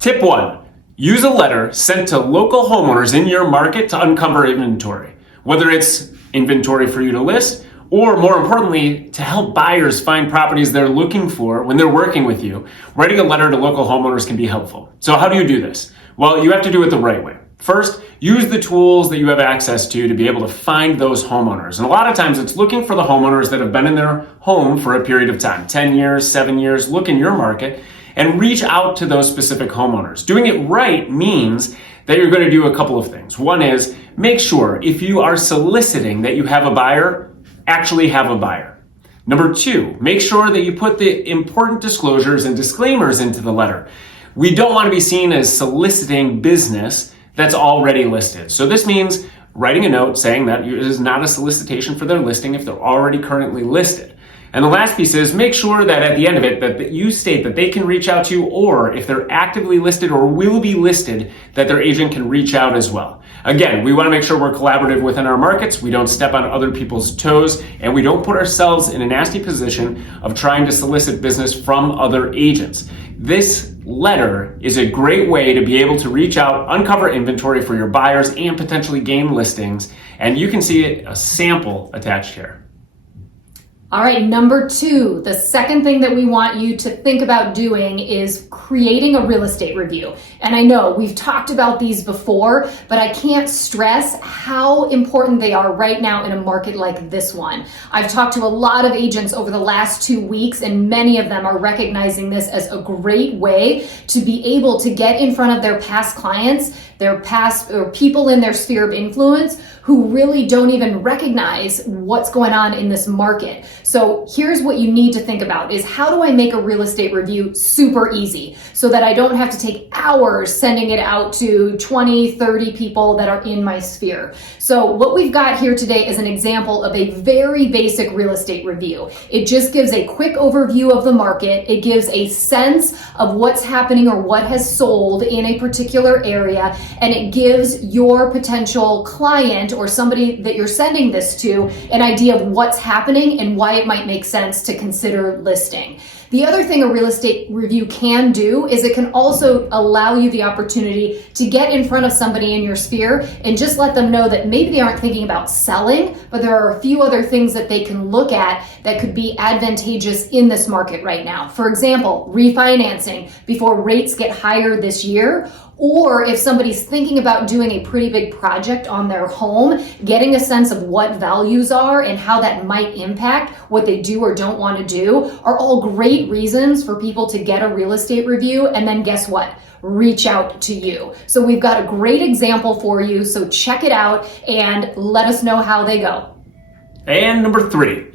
Tip 1, use a letter sent to local homeowners in your market to uncover inventory, whether it's inventory for you to list or, more importantly, to help buyers find properties they're looking for when they're working with you. Writing a letter to local homeowners can be helpful. So how do you do this? Well, you have to do it the right way. First, use the tools that you have access to be able to find those homeowners. And a lot of times it's looking for the homeowners that have been in their home for a period of time, 10 years, 7 years. Look in your market and reach out to those specific homeowners. Doing it right means that you're going to do a couple of things. One is make sure if you are soliciting that you have a buyer, actually have a buyer. Number 2, make sure that you put the important disclosures and disclaimers into the letter. We don't want to be seen as soliciting business that's already listed. So this means writing a note saying that it is not a solicitation for their listing if they're already currently listed. And the last piece is make sure that at the end of it that you state that they can reach out to you, or if they're actively listed or will be listed, that their agent can reach out as well. Again, we want to make sure we're collaborative within our markets, we don't step on other people's toes, and we don't put ourselves in a nasty position of trying to solicit business from other agents. This letter is a great way to be able to reach out, uncover inventory for your buyers, and potentially gain listings. And you can see a sample attached here. All right, number 2, the second thing that we want you to think about doing is creating a real estate review. And I know we've talked about these before, but I can't stress how important they are right now in a market like this one. I've talked to a lot of agents over the last 2 weeks, and many of them are recognizing this as a great way to be able to get in front of their past clients, their past or people in their sphere of influence who really don't even recognize what's going on in this market. So here's what you need to think about is how do I make a real estate review super easy so that I don't have to take hours sending it out to 20, 30 people that are in my sphere. So what we've got here today is an example of a very basic real estate review. It just gives a quick overview of the market. It gives a sense of what's happening or what has sold in a particular area, and it gives your potential client or somebody that you're sending this to an idea of what's happening and why it might make sense to consider listing. The other thing a real estate review can do is it can also allow you the opportunity to get in front of somebody in your sphere and just let them know that maybe they aren't thinking about selling, but there are a few other things that they can look at that could be advantageous in this market right now. For example, refinancing before rates get higher this year, or if somebody's thinking about doing a pretty big project on their home, getting a sense of what values are and how that might impact what they do or don't want to do are all great reasons for people to get a real estate review, and then guess what? Reach out to you. So we've got a great example for you, so check it out and let us know how they go. And number 3,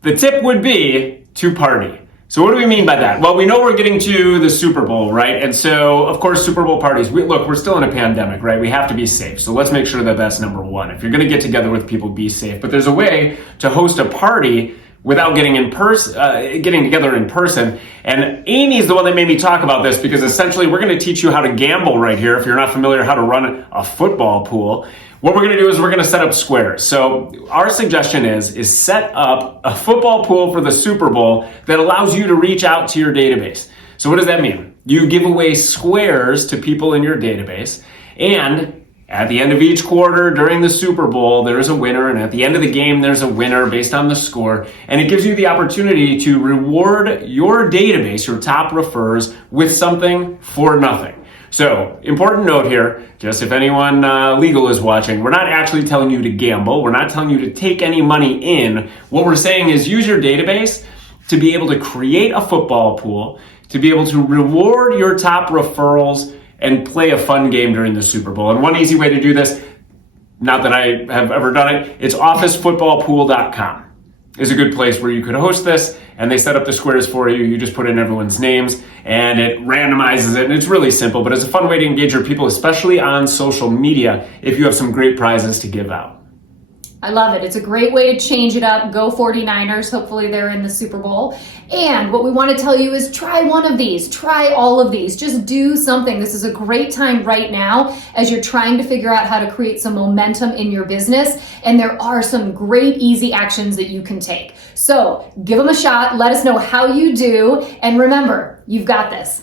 the tip would be to party. So what do we mean by that? Well, we know we're getting to the Super Bowl, right? And so, of course, Super Bowl parties, we're still in a pandemic, right? We have to be safe. So let's make sure that that's number 1. If you're going to get together with people, be safe. But there's a way to host a party without getting together in person. And Amy's the one that made me talk about this, because essentially we're going to teach you how to gamble right here. If you're not familiar how to run a football pool, what we're going to do is we're going to set up squares. So our suggestion is set up a football pool for the Super Bowl that allows you to reach out to your database. So what does that mean? You give away squares to people in your database, and at the end of each quarter during the Super Bowl, there's a winner, and at the end of the game, there's a winner based on the score, and it gives you the opportunity to reward your database, your top referrers, with something for nothing. So, important note here, just if anyone legal is watching, we're not actually telling you to gamble. We're not telling you to take any money in. What we're saying is use your database to be able to create a football pool, to be able to reward your top referrals, and play a fun game during the Super Bowl. And one easy way to do this, not that I have ever done it, it's officefootballpool.com. is a good place where you could host this, and they set up the squares for you. You just put in everyone's names and it randomizes it, and it's really simple, but it's a fun way to engage your people, especially on social media, if you have some great prizes to give out. I love it. It's a great way to change it up. Go 49ers. Hopefully they're in the Super Bowl. And what we want to tell you is try one of these. Try all of these. Just do something. This is a great time right now as you're trying to figure out how to create some momentum in your business. And there are some great easy actions that you can take. So give them a shot. Let us know how you do. And remember, you've got this.